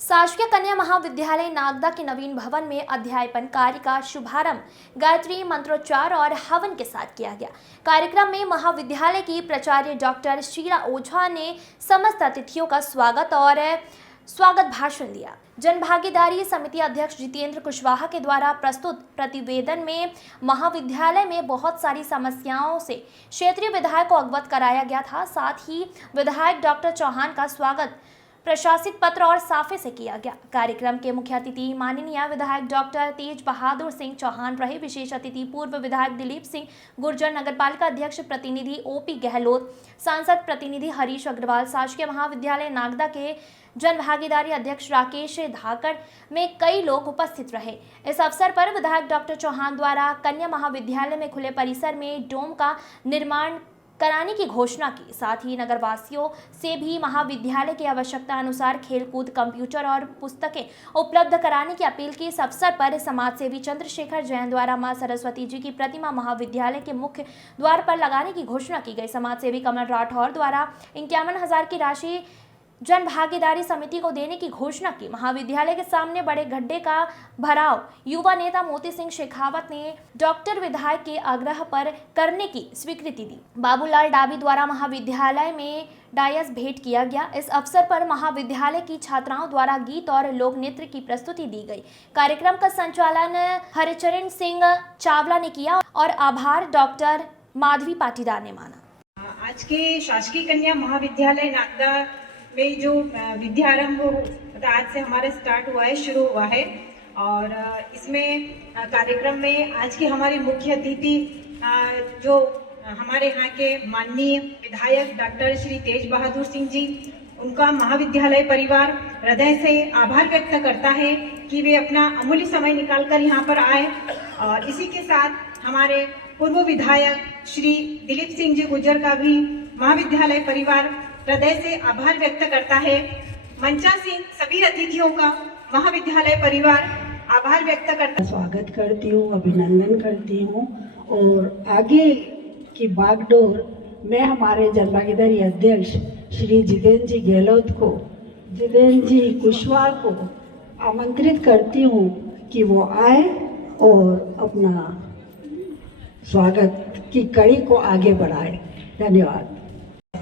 शासकीय कन्या महाविद्यालय नागदा के नवीन भवन में अध्यापन कार्य का शुभारंभ गायत्री मंत्रोच्चार और हवन के साथ किया गया। कार्यक्रम में महाविद्यालय की प्राचार्य डॉक्टर शीला ओझा ने समस्त अतिथियों का स्वागत भाषण दिया। जन भागीदारी समिति अध्यक्ष जितेंद्र कुशवाहा के द्वारा प्रस्तुत प्रतिवेदन में महाविद्यालय में बहुत सारी समस्याओं से क्षेत्रीय विधायक को अवगत कराया गया था। साथ ही विधायक डॉक्टर चौहान का स्वागत प्रशासित पत्र और साफे से किया गया। कार्यक्रम के मुख्य अतिथि माननीय विधायक डॉक्टर तेज बहादुर सिंह चौहान रहे। विशेष अतिथि पूर्व विधायक दिलीप सिंह गुर्जर, नगरपालिका अध्यक्ष प्रतिनिधि ओपी गहलोत, सांसद प्रतिनिधि हरीश अग्रवाल, शासकीय महाविद्यालय नागदा के जन भागीदारी अध्यक्ष राकेश धाकड़ में कई लोग उपस्थित रहे। इस अवसर पर विधायक डॉक्टर चौहान द्वारा कन्या महाविद्यालय में खुले परिसर में डोम का निर्माण कराने की घोषणा की। साथ ही नगरवासियों से भी महाविद्यालय की आवश्यकता अनुसार खेलकूद, कंप्यूटर और पुस्तकें उपलब्ध कराने की अपील की। इस अवसर पर समाजसेवी चंद्रशेखर जैन द्वारा मां सरस्वती जी की प्रतिमा महाविद्यालय के मुख्य द्वार पर लगाने की घोषणा की गई। समाजसेवी कमल राठौर द्वारा 51,000 की राशि जन भागीदारी समिति को देने की घोषणा की। महाविद्यालय के सामने बड़े गड्ढे का भराव युवा नेता मोती सिंह शेखावत ने डॉक्टर विधायक के आग्रह पर करने की स्वीकृति दी। बाबूलाल डाबी द्वारा महाविद्यालय में डायस भेंट किया गया। इस अवसर पर महाविद्यालय की छात्राओं द्वारा गीत और लोक नृत्य की प्रस्तुति दी गई। कार्यक्रम का संचालन हरिचरण सिंह चावला ने किया और आभार डॉक्टर माधवी पाटीदार ने माना। आज के शासकीय कन्या महाविद्यालय नागदा में जो विद्यारंभ आज से हमारा स्टार्ट हुआ है, शुरू हुआ है, और इसमें कार्यक्रम में आज के हमारे मुख्य अतिथि जो हमारे यहाँ के माननीय विधायक डॉक्टर श्री तेज बहादुर सिंह जी, उनका महाविद्यालय परिवार हृदय से आभार व्यक्त करता है कि वे अपना अमूल्य समय निकालकर यहाँ पर आए। और इसी के साथ हमारे पूर्व विधायक श्री दिलीप सिंह जी गुर्जर का भी महाविद्यालय परिवार हृदय से आभार व्यक्त करता है। मंचासीन सभी अतिथियों का महाविद्यालय परिवार आभार व्यक्त करता है। स्वागत करती हूँ, अभिनंदन करती हूँ और आगे की बागडोर मैं हमारे जन भागीदारी अध्यक्ष श्री जितेंद्र जी गहलोत को, जितेंद्र जी कुशवाहा को आमंत्रित करती हूँ कि वो आए और अपना स्वागत की कड़ी को आगे बढ़ाए। धन्यवाद।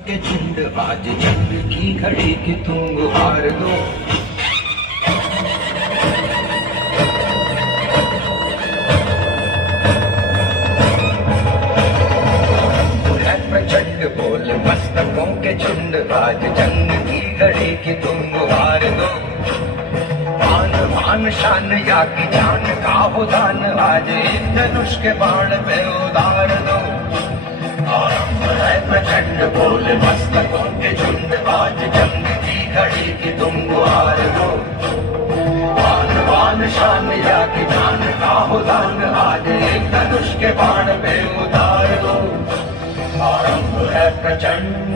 के झुंड आज जंग की घड़ी की तुम गुहार दो, प्रचंड बोल मस्तकों के झुंड आज जंग की घड़ी की तुम गुहार दो। मान मान शान या की जान का हो दान आज इन धनुष के बाण पे उतार दो। प्रचंड बोल मस्तकों के झुंड आज जंग की घड़ी की तुम गुहार दो। मान मान शान या की जान का हो दान आज एक धनुष के बाण पे उतार दो। आरंभ है प्रचंड।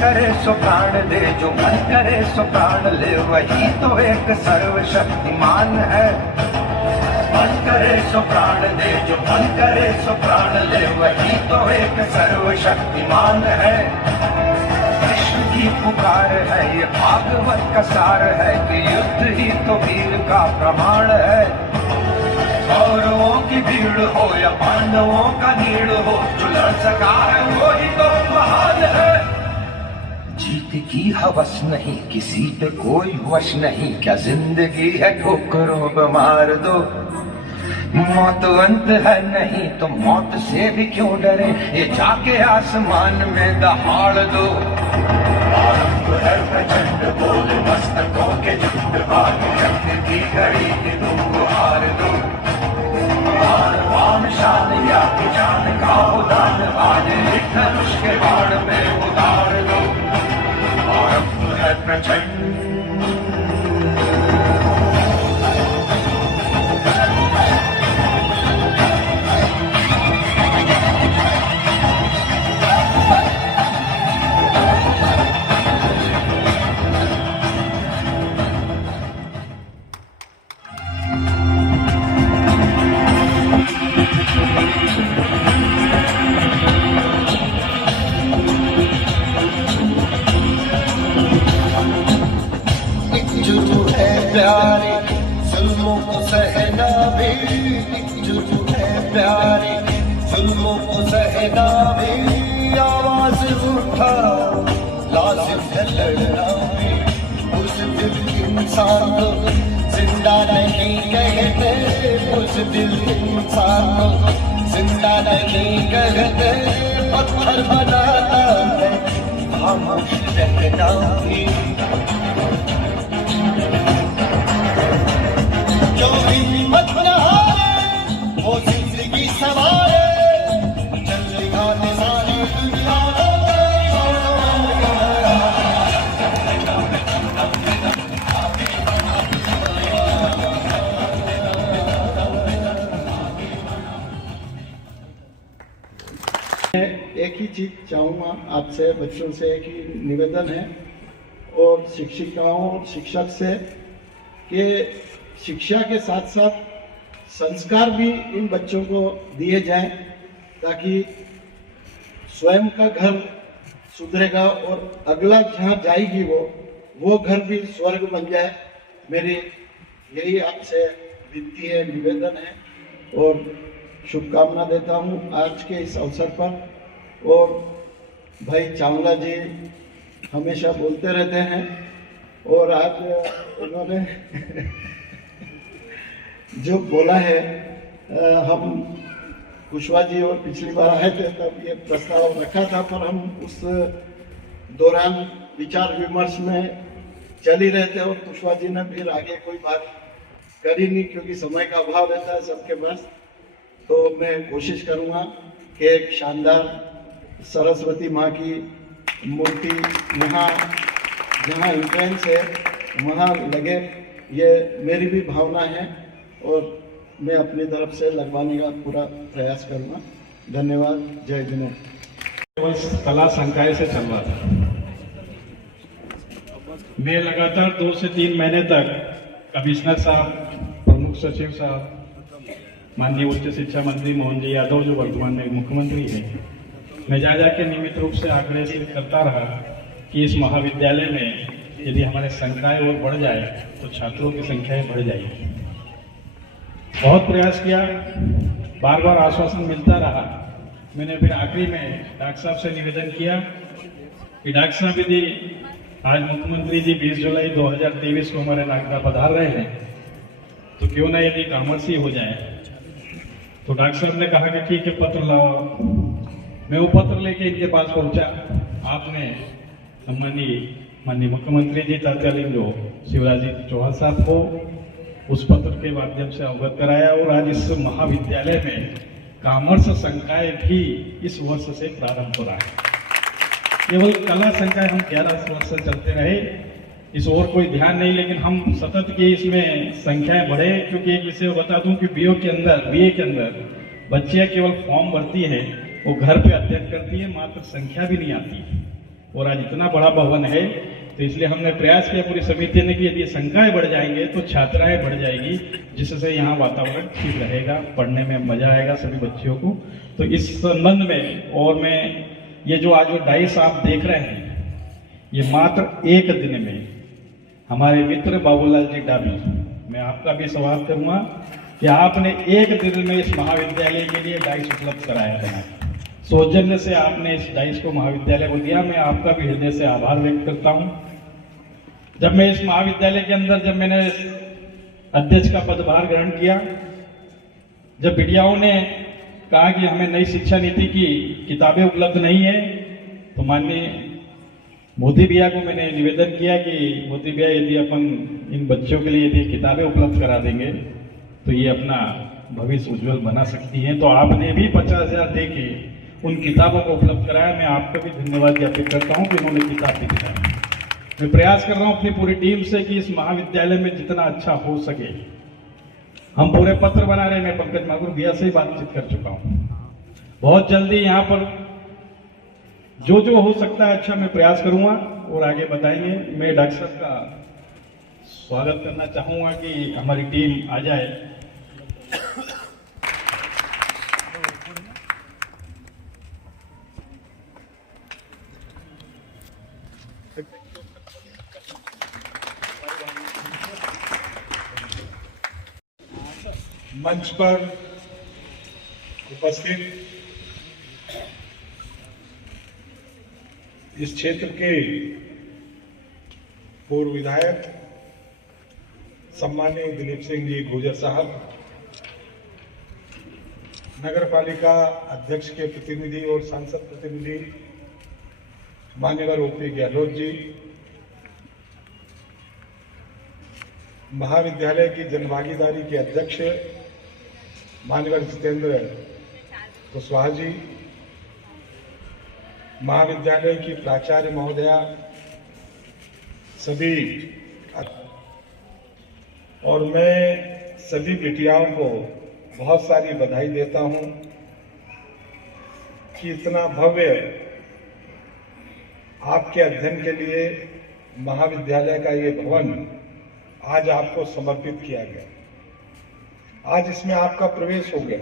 करे सो प्राण दे, जो मन करे सो प्राण ले, वही तो एक सर्वशक्तिमान है। मन करे सो प्राण दे, जो मन करे सो प्राण ले, वही तो एक सर्वशक्तिमान है। कृष्ण की पुकार है, ये भागवत का सार है कि युद्ध ही तो वीर का प्रमाण है। कौरवों की भीड़ हो या पांडवों का नीड़ हो, जो लड़ सका है वो ही तो महान है। जीत की हवस नहीं, किसी पे कोई वश नहीं, क्या जिंदगी है ठोकरों पे मार दो। मौत अंत है नहीं तो मौत से भी क्यों डरे, ये जाके आसमान में दहाड़ दो। आरंभ है प्रचंड बोल मस्तकों के झुंड आज जंग की घड़ी की तुम गुहार दो। मान मान शान या की जान का हो दान आज एक धनुष के बाण में उतार दो। आरंभ है प्रचंड। प्यारे, जुल्मों को सहना भी एक जुर्म है प्यारे, जुल्मों को सहना भी आवाज उठा लाजिम है लड़ना भी। उस दिल इंसान को जिंदा नहीं कहते, उस दिल इंसान को जिंदा नहीं कहते, पत्थर बनाता है खामोश रहना भी। जो हिम्मत न हारे वो जिंदगी संवारे, जल्दी गाने सारी दुनिया एक ही चीज चाहूँगा आपसे, बच्चों से एक ही निवेदन है और शिक्षिकाओं शिक्षक से कि शिक्षा के साथ साथ संस्कार भी इन बच्चों को दिए जाएं, ताकि स्वयं का घर सुधरेगा और अगला जहाँ जाएगी वो घर भी स्वर्ग बन जाए। मेरी यही आपसे विनती है, निवेदन है और शुभकामना देता हूँ आज के इस अवसर पर। और भाई चावला जी हमेशा बोलते रहते हैं और आज उन्होंने जो बोला है, हम कुशवाहा जी और पिछली बार आए थे तब ये प्रस्ताव रखा था, पर हम उस दौरान विचार विमर्श में चल ही रहे थे और कुशवाहा जी ने फिर आगे कोई बात करी नहीं, क्योंकि समय का अभाव रहता है सबके पास। तो मैं कोशिश करूँगा कि एक शानदार सरस्वती माँ की मूर्ति यहाँ जहाँ एंट्रेंस है वहाँ लगे, ये मेरी भी भावना है और मैं अपनी तरफ से लगवाने का पूरा प्रयास करूँगा। धन्यवाद। जय जिनेन्द्र। कला संकाय से चल रहा था। मैं लगातार 2 से 3 महीने तक कमिश्नर साहब, प्रमुख सचिव साहब, माननीय उच्च शिक्षा मंत्री मोहन जी यादव जो वर्तमान में मुख्यमंत्री हैं, मैं जा जाके नियमित रूप से आग्रह करता रहा कि इस महाविद्यालय में यदि हमारे संकाय और बढ़ जाए तो छात्रों की संख्या बढ़ जाएगी। बहुत प्रयास किया, बार बार आश्वासन मिलता रहा। मैंने फिर आखिरी में डॉक्टर साहब से निवेदन किया कि डॉक्टर साहब यदि आज मुख्यमंत्री जी 20 जुलाई 2023 को हमारे नागदा पधार रहे हैं तो क्यों ना यदि कॉमर्स ही हो जाए। तो डॉक्टर साहब ने कहा कि ठीक है, पत्र लाओ। मैं वो पत्र लेके इनके पास पहुंचा। आपने माननीय मुख्यमंत्री जी तत्कालीन जो शिवराज जी चौहान साहब को उस पत्र के माध्यम से अवगत कराया और आज इस महाविद्यालय में कॉमर्स संकाय भी इस वर्ष से प्रारंभ हो रहा है। केवल कला संकाय हम 11 वर्ष से चलते रहे, इस ओर कोई ध्यान नहीं, लेकिन हम सतत की इसमें संख्याएं बढ़े। क्योंकि एक विषय बता दूं कि बीए के अंदर बच्चियां केवल फॉर्म भरती है, वो घर पे अध्ययन करती है, मात्र संख्या भी नहीं आती। और आज इतना बड़ा भवन है तो इसलिए हमने प्रयास किया पूरी समिति ने कि यदि संख्याएं बढ़ जाएंगे तो छात्राएं बढ़ जाएगी, जिससे यहाँ वातावरण ठीक रहेगा, पढ़ने में मजा आएगा सभी बच्चियों को। तो इस संबंध में और मैं ये जो आज वो डाइस आप देख रहे हैं, ये मात्र एक दिन में हमारे मित्र बाबूलाल जी डाबी, मैं आपका भी स्वागत करूंगा कि आपने एक दिन में इस महाविद्यालय के लिए डाइस उपलब्ध कराया है। सौजन्य से आपने इस डाइस को महाविद्यालय को दिया, मैं आपका भी हृदय से आभार व्यक्त करता हूं। जब मैं इस महाविद्यालय के अंदर जब मैंने अध्यक्ष का पदभार ग्रहण किया, जब मीडियाओं ने कहा कि हमें नई शिक्षा नीति की किताबें उपलब्ध नहीं है, तो माननीय मोदी भैया को मैंने निवेदन किया कि मोदी भैया यदि अपन इन बच्चों के लिए यदि किताबें उपलब्ध करा देंगे तो ये अपना भविष्य उज्जवल बना सकती हैं। तो आपने भी 50,000 दे के उन किताबों को उपलब्ध कराया। मैं आपका भी धन्यवाद ज्ञापित करता हूं कि उन्होंने किताब दिखाई। मैं प्रयास कर रहा हूं अपनी पूरी टीम से कि इस महाविद्यालय में जितना अच्छा हो सके हम पूरे पत्र बना रहे हैं। मैं पंकज माथुर भैया से ही बातचीत कर चुका हूं। बहुत जल्दी यहाँ पर जो जो हो सकता है अच्छा मैं प्रयास करूंगा और आगे बताएंगे। मैं डॉक्टर साहब का स्वागत करना चाहूंगा कि हमारी टीम आ जाए। मंच पर उपस्थित इस क्षेत्र के पूर्व विधायक सम्माननीय दिलीप सिंह जी गुर्जर साहब, नगर पालिका अध्यक्ष के प्रतिनिधि और सांसद प्रतिनिधि मान्यवर ओपी गहलोत जी, महाविद्यालय की जनभागीदारी के अध्यक्ष मान्यवर जितेंद्र कुशवाहा जी, महाविद्यालय की प्राचार्य महोदया, सभी, और मैं सभी बिटियाओं को बहुत सारी बधाई देता हूं कि इतना भव्य आपके अध्ययन के लिए महाविद्यालय का ये भवन आज आपको समर्पित किया गया। आज इसमें आपका प्रवेश हो गया।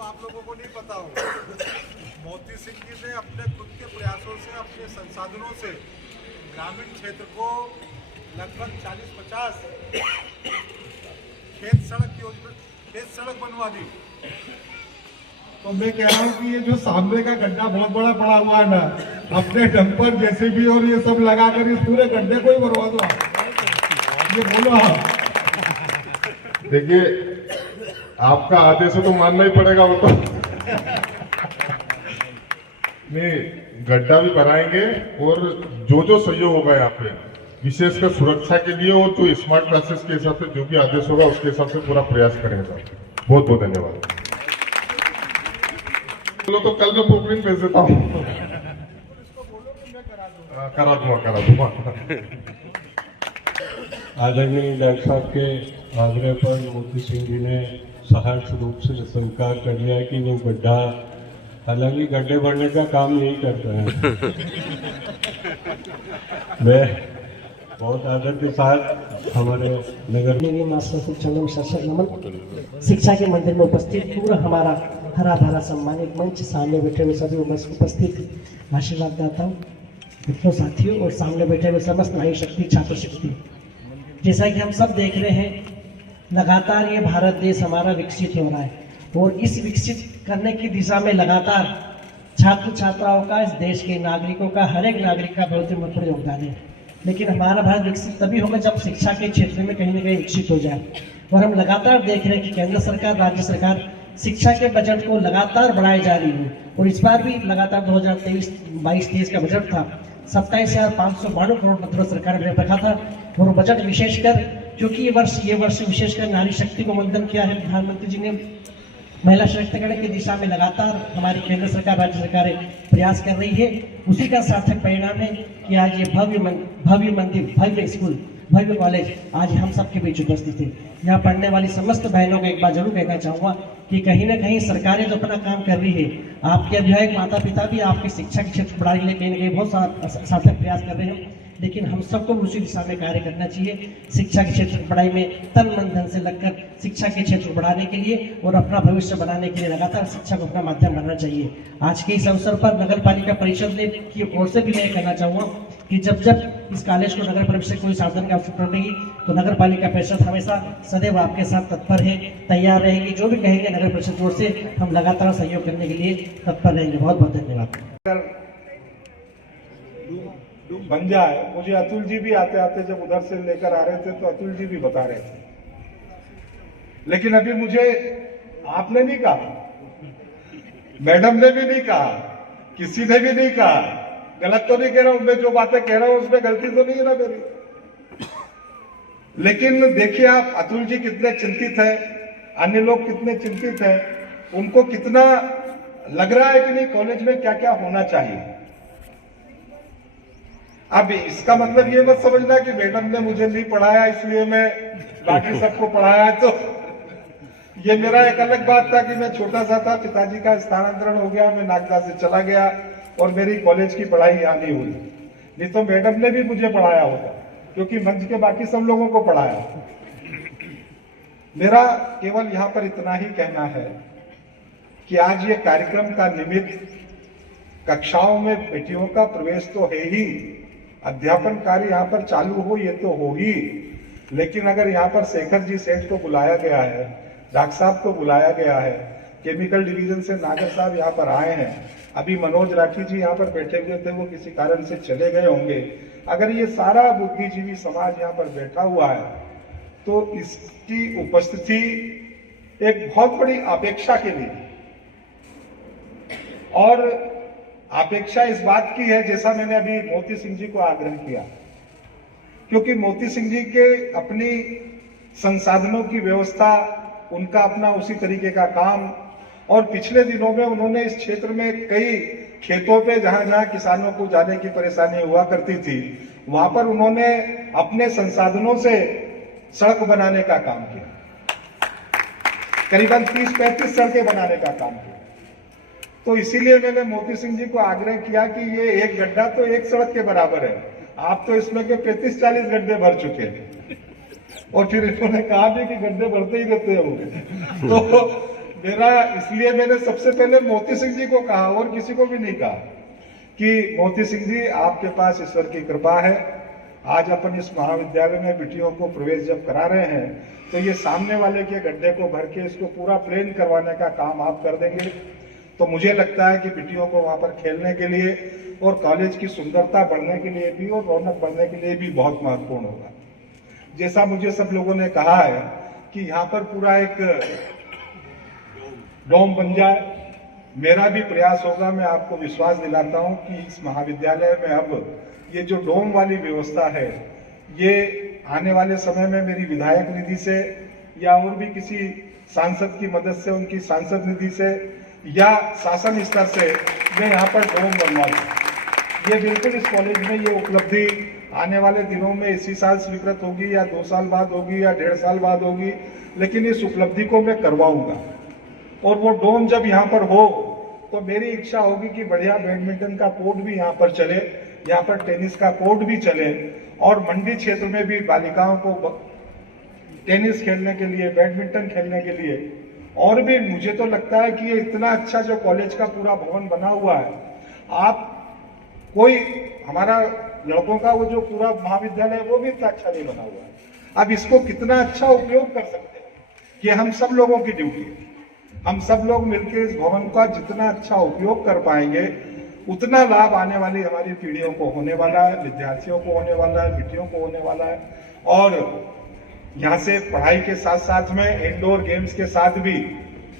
आप लोगों को नहीं पता हो, मोती सिंह जी ने अपने खुद के प्रयासों से, अपने संसाधनों से ग्रामीण क्षेत्र को लगभग 40-50 खेत सड़क बनवा दी। तो मैं कह रहा हूँ कि ये जो सामने का गड्ढा बहुत बड़ा पड़ा हुआ है ना, अपने डंपर जैसे भी और ये सब लगाकर इस पूरे गड्ढे को ही भरवा दो। ये बोलो आप। देखिए, आपका आदेश है तो मानना ही पड़ेगा वो तो। नहीं, गड्ढा भी बनाएंगे और जो सहयोग होगा यहाँ पे, विशेषकर सुरक्षा के लिए और जो स्मार्ट क्लासेस के हिसाब से जो भी आदेश होगा उसके हिसाब से पूरा प्रयास करेंगे। बहुत बहुत धन्यवाद। चलो तो कल मैं पोपलिंग भेज देता हूँ। करा दूंगा। आदरणीय डॉक्टर साहब के आग्रह पर मोती सिंह जी ने सहर्ष रूप से स्वीकार कर लिया कि वो गड्ढा, हालांकि गड्ढे भरने का काम नहीं करता है। मैं बहुत आदर के साथ हमारे नगर में मास्टर शिक्षा नमन शिक्षा के मंदिर में उपस्थित पूरा हमारा हरा भरा सम्मानित मंच, सामने बैठे हुए सभी उपस्थित आशीर्वाददाता मित्रों, साथियों और सामने बैठे हुए समस्त नारी शक्ति, छात्र शक्ति, जैसा कि हम सब देख रहे हैं, लगातार ये भारत देश हमारा विकसित हो रहा है और इस विकसित करने की दिशा में लगातार छात्र छात्राओं का, इस देश के नागरिकों का, हर एक नागरिक का बहुत ही महत्वपूर्ण योगदान है। लेकिन हमारा भारत विकसित तभी होगा जब शिक्षा के क्षेत्र में कहीं ना कहीं विकसित हो जाए। और हम लगातार देख रहे हैं कि केंद्र सरकार, राज्य सरकार शिक्षा के बजट को लगातार बढ़ाई जा रही है और इस बार भी लगातार 2023-22 का बजट था 27,592 करोड़ मतलब सरकार ने रखा था। और बजट विशेषकर क्योंकि ये वर्ष विशेषकर नारी शक्ति को वंदन किया है प्रधानमंत्री जी ने, महिला सशक्तिकरण की दिशा में लगातार हमारी केंद्र सरकार, राज्य सरकारें प्रयास कर रही है। उसी का सार्थक परिणाम है कि आज ये भव्य मंदिर, भव्य स्कूल, भव्य कॉलेज आज हम सबके बीच उपस्थित है। यहाँ पढ़ने वाली समस्त बहनों को एक बार जरूर कहना चाहूँगा कि कहीं ना कहीं सरकारें तो अपना काम कर रही है, आपके अभिभावक माता पिता भी आपके शिक्षा के क्षेत्र बढ़ाने के लिए कहीं ना कहीं बहुत सार्थक प्रयास कर रहे हैं। लेकिन हम सबको उसी दिशा में कार्य करना चाहिए, शिक्षा के क्षेत्र की पढ़ाई में तन मन धन से लगकर शिक्षा के क्षेत्र को बढ़ाने के लिए और अपना भविष्य बनाने के लिए लगातार शिक्षा को अपना माध्यम बनना चाहिए। आज के इस अवसर पर नगर पालिका परिषद ने की ओर से भी मैं कहना चाहूँगा कि जब इस कॉलेज को नगर परिषद से कोई साधन की आवश्यकता पड़ेगी तो नगर पालिका परिषद हमेशा सदैव आपके साथ तत्पर है, तैयार रहेगी। जो भी कहेंगे नगर परिषद की ओर से हम लगातार सहयोग करने के लिए तत्पर रहेंगे। बहुत बहुत धन्यवाद। बन जाए, मुझे अतुल जी भी आते आते जब उधर से लेकर आ रहे थे तो अतुल जी भी बता रहे थे, लेकिन अभी मुझे आपने नहीं कहा, मैडम ने भी नहीं कहा, किसी ने भी नहीं कहा, गलत तो नहीं कह रहा हूं, मैं जो बातें कह रहा हूं उसमें गलती तो नहीं है ना मेरी। लेकिन देखिए आप, अतुल जी कितने चिंतित है, अन्य लोग कितने चिंतित है, उनको कितना लग रहा है कि नहीं कॉलेज में क्या क्या होना चाहिए। अब इसका मतलब ये मत समझना कि मैडम ने मुझे नहीं पढ़ाया इसलिए मैं बाकी सबको पढ़ाया। तो ये मेरा एक अलग बात था कि मैं छोटा सा था, पिताजी का स्थानांतरण हो गया, मैं नागदा से चला गया और मेरी कॉलेज की पढ़ाई यहाँ नहीं हुई। नहीं तो मैडम ने भी मुझे पढ़ाया होता, क्योंकि मंच के बाकी सब लोगों को पढ़ाया। मेरा केवल यहाँ पर इतना ही कहना है कि आज ये कार्यक्रम का निमित्त कक्षाओं में बेटियों का प्रवेश तो है ही, अध्यापन कार्य यहाँ पर चालू हो ये तो होगी, लेकिन अगर यहाँ पर शेखर जी सेठ को बुलाया गया है, डॉक्टर साहब को बुलाया गया है, केमिकल डिवीजन से नागर साहब यहाँ पर आए हैं, अभी मनोज राठी जी यहाँ पर बैठे हुए थे, वो किसी कारण से चले गए होंगे, अगर ये सारा बुद्धिजीवी समाज यहाँ पर बैठा हुआ है तो इसकी उपस्थिति एक बहुत बड़ी अपेक्षा के लिए, और अपेक्षा इस बात की है, जैसा मैंने अभी मोती सिंह जी को आग्रह किया, क्योंकि मोती सिंह जी के अपनी संसाधनों की व्यवस्था, उनका अपना उसी तरीके का काम, और पिछले दिनों में उन्होंने इस क्षेत्र में कई खेतों पे जहां जहां किसानों को जाने की परेशानी हुआ करती थी, वहां पर उन्होंने अपने संसाधनों से सड़क बनाने का काम किया, करीबन 30-35 सड़कें बनाने का काम किया। तो इसीलिए मैंने मोती सिंह जी को आग्रह किया कि ये एक गड्ढा तो एक सड़क के बराबर है, आप तो इसमें के 35-40 गड्ढे भर चुके हैं, और फिर इन्होंने कहा भी कि गड्ढे भरते ही रहते हैं। तो मेरा, इसलिए मैंने सबसे पहले मोती सिंह जी को कहा और किसी को भी नहीं कहा कि मोती सिंह जी आपके पास ईश्वर की कृपा है, आज अपन इस महाविद्यालय में बेटियों को प्रवेश जब करा रहे हैं तो ये सामने वाले के गड्ढे को भर के इसको पूरा प्लेन करवाने का काम आप कर देंगे, तो मुझे लगता है कि बेटियों को वहां पर खेलने के लिए और कॉलेज की सुंदरता बढ़ने के लिए भी और रौनक बढ़ने के लिए भी बहुत महत्वपूर्ण होगा। जैसा मुझे सब लोगों ने कहा है कि यहाँ पर पूरा एक डोम बन जाए, मेरा भी प्रयास होगा। मैं आपको विश्वास दिलाता हूँ कि इस महाविद्यालय में अब ये जो डोम वाली व्यवस्था है, ये आने वाले समय में मेरी विधायक निधि से या और भी किसी सांसद की मदद से, उनकी सांसद निधि से या शासन स्तर से मैं यहाँ पर डोम बनवा दूँ। ये बिल्कुल इस कॉलेज में ये उपलब्धि आने वाले दिनों में इसी साल स्वीकृत होगी या 2 साल बाद होगी या 1.5 साल बाद होगी, लेकिन इस उपलब्धि को मैं करवाऊंगा। और वो डोम जब यहाँ पर हो तो मेरी इच्छा होगी कि बढ़िया बैडमिंटन का कोर्ट भी यहाँ पर चले, यहाँ पर टेनिस का कोर्ट भी चले, और मंडी क्षेत्र में भी बालिकाओं को टेनिस खेलने के लिए, बैडमिंटन खेलने के लिए, और भी मुझे तो लगता है कि ये इतना अच्छा जो कॉलेज का पूरा भवन बना हुआ है, आप कोई हमारा लड़कों का वो जो पूरा महाविद्यालय है वो भी इतना अच्छा नहीं बना हुआ है। अब इसको कितना अच्छा उपयोग कर सकते हैं, कि हम सब लोगों की ड्यूटी है। हम सब लोग मिलकर इस भवन का जितना अच्छा उपयोग कर पाएंगे उतना लाभ आने वाली हमारी पीढ़ियों को होने वाला है, विद्यार्थियों को होने वाला है, बेटियों को होने वाला है। और यहाँ से पढ़ाई के साथ साथ में इंडोर गेम्स के साथ भी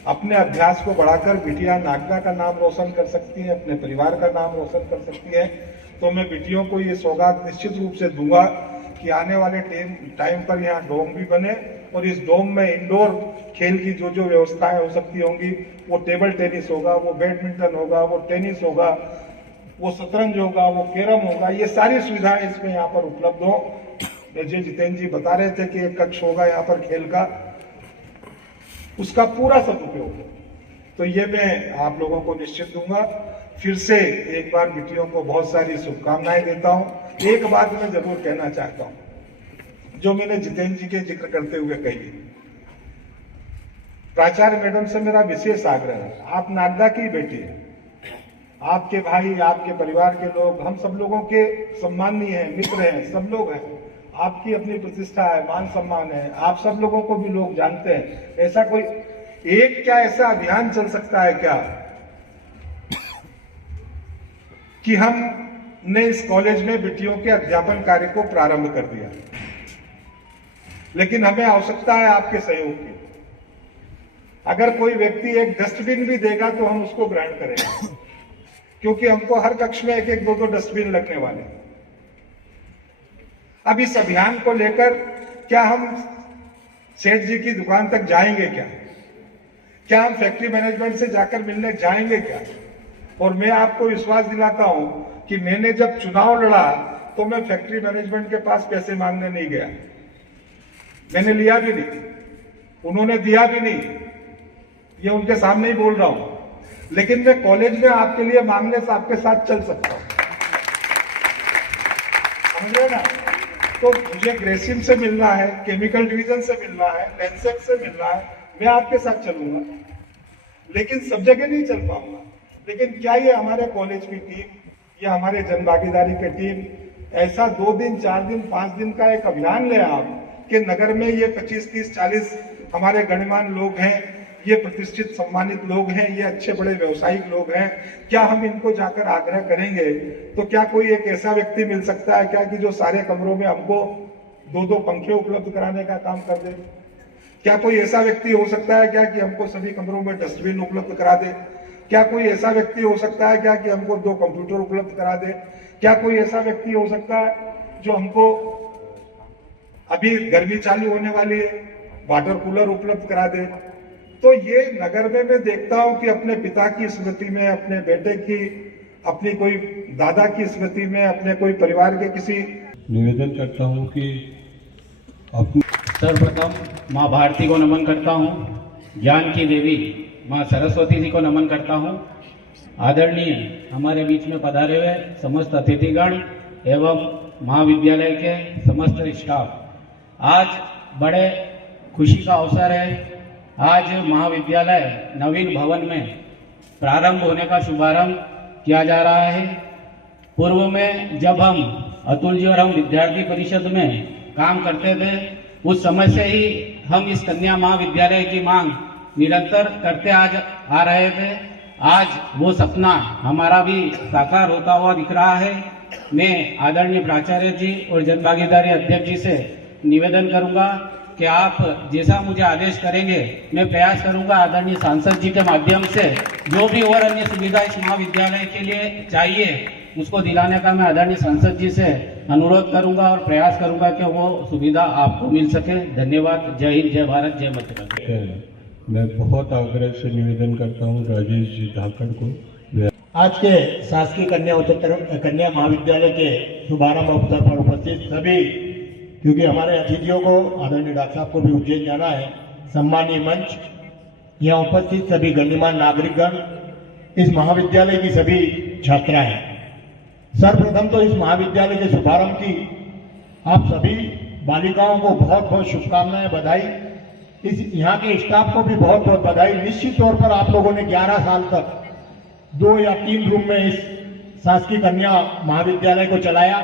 अपने अभ्यास को बढ़ाकर बिटिया नागदा का नाम रोशन कर सकती हैं, अपने परिवार का नाम रोशन कर सकती हैं। तो मैं बेटियों को ये सौगात निश्चित रूप से दूंगा कि आने वाले टाइम पर यहाँ डोम भी बने, और इस डोम में इंडोर खेल की जो जो व्यवस्थाएं हो सकती होंगी, वो टेबल टेनिस होगा, वो बैडमिंटन होगा, वो टेनिस होगा, वो शतरंज होगा, वो कैरम होगा, ये सारी सुविधाएं इसमें यहाँ पर उपलब्ध हो। जो जितेंद्र जी बता रहे थे कि एक कक्ष होगा यहाँ पर खेल का, उसका पूरा सदुपयोग है। तो ये मैं आप लोगों को निश्चित दूंगा। फिर से एक बार बेटियों को बहुत सारी शुभकामनाएं देता हूं। एक बात मैं जरूर कहना चाहता हूं, जो मैंने जितेंद्र जी के जिक्र करते हुए कही, प्राचार्य मैडम से मेरा विशेष आग्रह है, आप नागदा की बेटी है, आपके भाई, आपके परिवार के लोग, हम सब लोगों के सम्मानीय हैं, मित्र हैं, सब लोग हैं, आपकी अपनी प्रतिष्ठा है, मान सम्मान है, आप सब लोगों को भी लोग जानते हैं। ऐसा कोई एक क्या ऐसा अभियान चल सकता है क्या कि हमने इस कॉलेज में बेटियों के अध्यापन कार्य को प्रारंभ कर दिया, लेकिन हमें आवश्यकता है आपके सहयोग की। अगर कोई व्यक्ति एक डस्टबिन भी देगा तो हम उसको ग्रहण करेंगे, क्योंकि हमको हर कक्ष में 1-1, 2-2 डस्टबिन लगने वाले हैं। अब इस अभियान को लेकर क्या हम सेठ जी की दुकान तक जाएंगे क्या हम फैक्ट्री मैनेजमेंट से जाकर मिलने जाएंगे क्या? और मैं आपको विश्वास दिलाता हूं कि मैंने जब चुनाव लड़ा तो मैं फैक्ट्री मैनेजमेंट के पास पैसे मांगने नहीं गया, मैंने लिया भी नहीं, उन्होंने दिया भी नहीं, ये उनके सामने ही बोल रहा हूं। लेकिन मैं कॉलेज में आपके लिए मांगने से आपके साथ चल सकता हूं, समझ रहे ना? तो मुझे ग्रेसिम से मिलना है, केमिकल डिवीजन से मिलना है, लेंसेट से मिलना है, मैं आपके साथ चलूंगा, लेकिन सब जगह नहीं चल पाऊंगा। लेकिन क्या ये हमारे कॉलेज की टीम या हमारे जनभागीदारी की टीम ऐसा 2 दिन 4 दिन 5 दिन का एक अभियान ले आप कि नगर में ये 25 30 40 हमारे गणमान्य लोग हैं, ये प्रतिष्ठित सम्मानित लोग हैं, ये अच्छे बड़े व्यवसायिक लोग हैं, क्या हम इनको जाकर आग्रह करेंगे तो क्या कोई एक ऐसा व्यक्ति मिल सकता है क्या कि जो सारे कमरों में हमको 2-2 पंखे उपलब्ध कराने का काम कर दे? क्या कोई ऐसा व्यक्ति हो सकता है क्या कि हमको सभी कमरों में डस्टबिन उपलब्ध करा दे? क्या कोई ऐसा व्यक्ति हो सकता है क्या कि हमको 2 कंप्यूटर उपलब्ध करा दे? क्या कोई ऐसा व्यक्ति हो सकता है जो हमको अभी गर्मी चालू होने वाली है वाटर कूलर उपलब्ध करा दे? तो ये नगर में मैं देखता हूं कि अपने पिता की स्मृति में, अपने बेटे की, अपनी कोई दादा की स्मृति में, अपने कोई परिवार के किसी निवेदन करता हूं कि सर्वप्रथम माँ भारती को नमन करता हूँ, ज्ञान की देवी माँ सरस्वती जी को नमन करता हूँ, आदरणीय हमारे बीच में पधारे हुए समस्त अतिथिगण एवं महाविद्यालय के समस्त स्टाफ, आज बड़े खुशी का अवसर है। आज महाविद्यालय नवीन भवन में प्रारंभ होने का शुभारंभ किया जा रहा है। पूर्व में जब हम अतुल जी और हम विद्यार्थी परिषद में काम करते थे, उस समय से ही हम इस कन्या महाविद्यालय की मांग निरंतर करते आ रहे थे। आज वो सपना हमारा भी साकार होता हुआ दिख रहा है। मैं आदरणीय प्राचार्य जी और जनभागीदारी अध्यक्ष जी से निवेदन करूंगा कि आप जैसा मुझे आदेश करेंगे मैं प्रयास करूंगा आदरणीय सांसद जी के माध्यम से जो भी और अन्य सुविधा इस महाविद्यालय के लिए चाहिए उसको दिलाने का मैं आदरणीय सांसद जी से अनुरोध करूंगा और प्रयास करूंगा कि वो सुविधा आपको मिल सके। धन्यवाद। जय हिंद, जय भारत, जय मध्य प्रदेश। मैं बहुत आग्रह से निवेदन करता हूं राजेश जी धाकड़ को। आज के शासकीय कन्या महाविद्यालय के शुभारंभ अवसर पर उपस्थित सभी, क्योंकि हमारे अतिथियों को आदरणीय डॉक्टर साहब को भी उज्जैन जाना है, सम्मानीय मंच, यहाँ उपस्थित सभी गण्यमान्य नागरिकगण, इस महाविद्यालय की सभी छात्राएं, सर्वप्रथम तो इस महाविद्यालय के शुभारंभ की आप सभी बालिकाओं को बहुत बहुत शुभकामनाएं, बधाई। इस यहाँ के स्टाफ को भी बहुत बहुत बधाई। निश्चित तौर पर आप लोगों ने 11 साल तक 2 या 3 रूम में इस शासकीय कन्या महाविद्यालय को चलाया,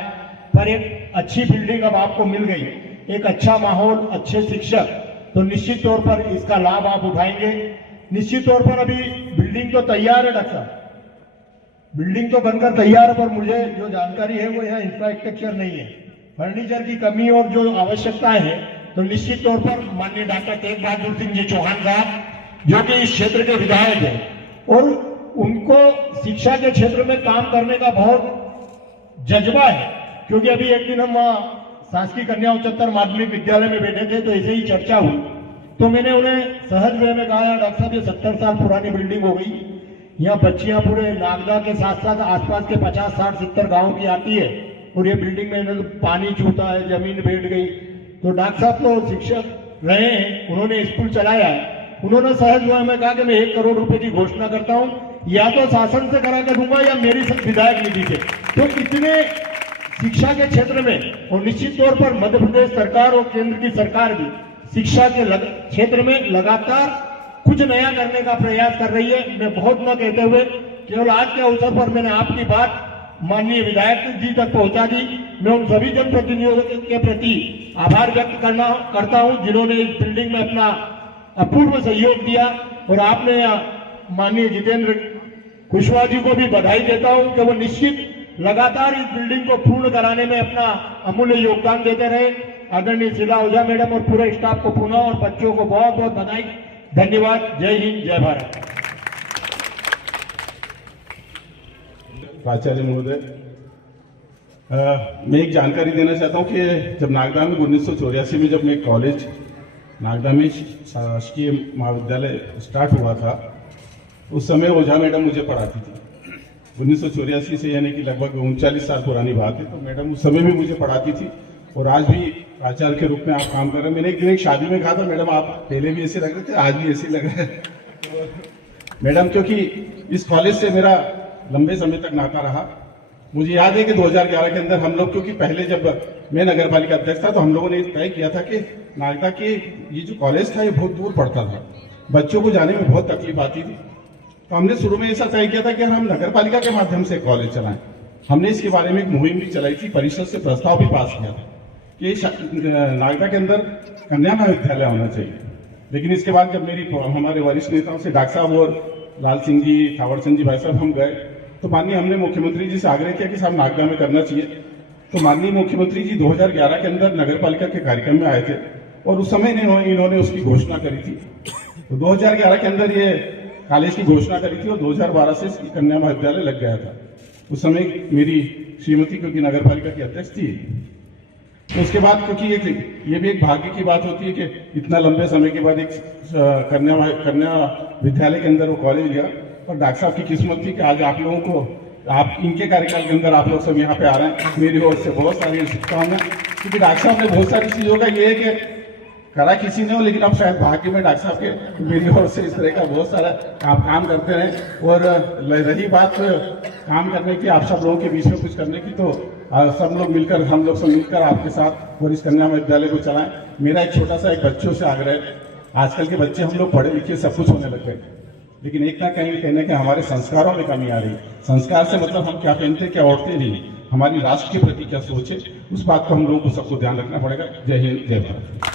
पर एक अच्छी बिल्डिंग अब आपको मिल गई, एक अच्छा माहौल, अच्छे शिक्षक, तो निश्चित तौर पर इसका लाभ आप उठाएंगे। निश्चित तौर पर अभी बिल्डिंग तो तैयार है डॉक्टर साहब, बिल्डिंग तो बनकर तैयार है, पर मुझे जो जानकारी है वो यहाँ इंफ्रास्ट्रक्चर नहीं है, फर्नीचर की कमी और जो आवश्यकताएं हैं, तो निश्चित तौर पर माननीय डॉक्टर तेज बहादुर सिंह जी चौहान साहब जो कि इस क्षेत्र के विधायक हैं और उनको शिक्षा के क्षेत्र में काम करने का बहुत जज्बा है, क्योंकि अभी एक दिन हम शासकीय कन्या उच्चतर माध्यमिक विद्यालय में बैठे थे तो ऐसे ही चर्चा हुई, तो मैंने उन्हें सहज वे में कहा, डॉक्टर साहब ये 70 साल पुरानी बिल्डिंग हो गई, यहाँ बच्चियां पूरे नागदा के साथ साथ आसपास के 50 60 70 गाँव की आती है और ये बिल्डिंग में पानी चूता है, जमीन बैठ गई। तो डॉक्टर साहब तो शिक्षक रहे हैं, उन्होंने स्कूल चलाया है, उन्होंने सहज हुआ में कहा कि मैं 1 करोड़ रुपए की घोषणा करता हूं, या तो शासन से करा के दूंगा या मेरी विधायक निधि से। तो इतने शिक्षा के क्षेत्र में और निश्चित तौर पर मध्य प्रदेश सरकार और केंद्र की सरकार भी शिक्षा के क्षेत्र में लगातार कुछ नया करने का प्रयास कर रही है। मैं बहुत न कहते हुए केवल आज के अवसर पर मैंने आपकी बात माननीय विधायक जी तक पहुंचा दी। मैं उन सभी जनप्रतिनिधियों के प्रति आभार व्यक्त करता हूं जिन्होंने इस बिल्डिंग में अपना अपूर्व सहयोग दिया, और आपने माननीय जितेंद्र कुशवाहा जी को भी बधाई देता हूं कि वो निश्चित लगातार इस बिल्डिंग को पूर्ण कराने में अपना अमूल्य योगदान देते रहे। आदरणीय शीला ओझा मैडम और पूरे स्टाफ को पुनः और बच्चों को बहुत बहुत बधाई, धन्यवाद। जय हिंद, जय भारत। प्राचार्य महोदय, मैं एक जानकारी देना चाहता हूँ कि जब नागदा में 1984 में जब मैं कॉलेज नागदा में शासकीय महाविद्यालय स्टार्ट हुआ था, उस समय ओझा मैडम मुझे पढ़ाती थी। 1984 से यानी कि लगभग 39 साल पुरानी बात है। तो मैडम उस समय भी मुझे पढ़ाती थी और आज भी प्राचार्य के रूप में आप काम कर रहे हैं। मैंने एक दिन एक शादी में कहा था, मैडम आप पहले भी ऐसे लग रहे थे, आज भी ऐसे लग रहे हैं। मैडम, क्योंकि इस कॉलेज से मेरा लंबे समय तक नाता रहा। मुझे याद है कि 2011 के अंदर हम लोग, क्योंकि पहले जब मैं नगर पालिका अध्यक्ष था तो हम लोगों ने तय किया था कि नागदा के ये जो कॉलेज था ये बहुत दूर पड़ता था, बच्चों को जाने में बहुत तकलीफ आती थी। तो हमने शुरू में ऐसा तय किया था कि हम नगर पालिका के माध्यम से कॉलेज चलाएं। हमने इसके बारे में एक मुहिम भी चलाई थी, परिषद से प्रस्ताव भी पास किया था कि नागदा के अंदर कन्या महाविद्यालय होना चाहिए। लेकिन इसके बाद जब हमारे वरिष्ठ नेताओं से डॉक्टर साहब और लाल सिंह जी, थावर चंद जी भाई साहब हम गए, तो माननीय हमने मुख्यमंत्री जी से आग्रह किया कि साहब नागदा में करना चाहिए। तो माननीय मुख्यमंत्री जी 2011 के अंदर नगर पालिका के कार्यक्रम में आए थे और उस समय इन्होंने उसकी घोषणा करी थी। तो 2011 के अंदर ये कॉलेज की घोषणा करी थी और 2012 से इसकी कन्या महाविद्यालय लग गया था। उस समय मेरी श्रीमती क्योंकि नगर पालिका की अध्यक्ष थी, तो उसके बाद क्योंकि ये भी एक भाग्य की बात होती है कि इतना लंबे समय के बाद एक कन्या विद्यालय के अंदर वो कॉलेज लिया। और डॉक्टर साहब की किस्मत थी कि आज आप लोगों को, आप इनके कार्यकाल के अंदर आप लोग सब यहाँ पे आ रहे हैं। मेरी ओर से बहुत सारी शुभकामनाएं, क्योंकि डॉक्टर साहब ने बहुत सारी चीजों का ये है कि करा किसी ने हो, लेकिन अब शायद भाग्य में डॉक्टर साहब के मेरी ओर से इस तरह का बहुत सारा काम करते रहे। और रही बात काम करने की, आप सब लोगों के बीच में कुछ करने की, तो सब लोग मिलकर, हम लोग सब मिलकर आपके साथ और इस कन्या विद्यालय को चलाएं। मेरा एक छोटा सा एक बच्चों से आग्रह है, आजकल के बच्चे हम लोग पढ़े लिखे सब कुछ होने लग गए, लेकिन एक ना कहीं कहने के हमारे संस्कारों में कमी आ रही। संस्कार से मतलब हम क्या पहनते क्या ओढ़ते नहीं, हमारी राष्ट्र के प्रति क्या सोच है, उस बात को हम लोगों को सबको ध्यान रखना पड़ेगा। जय हिंद, जय भारत।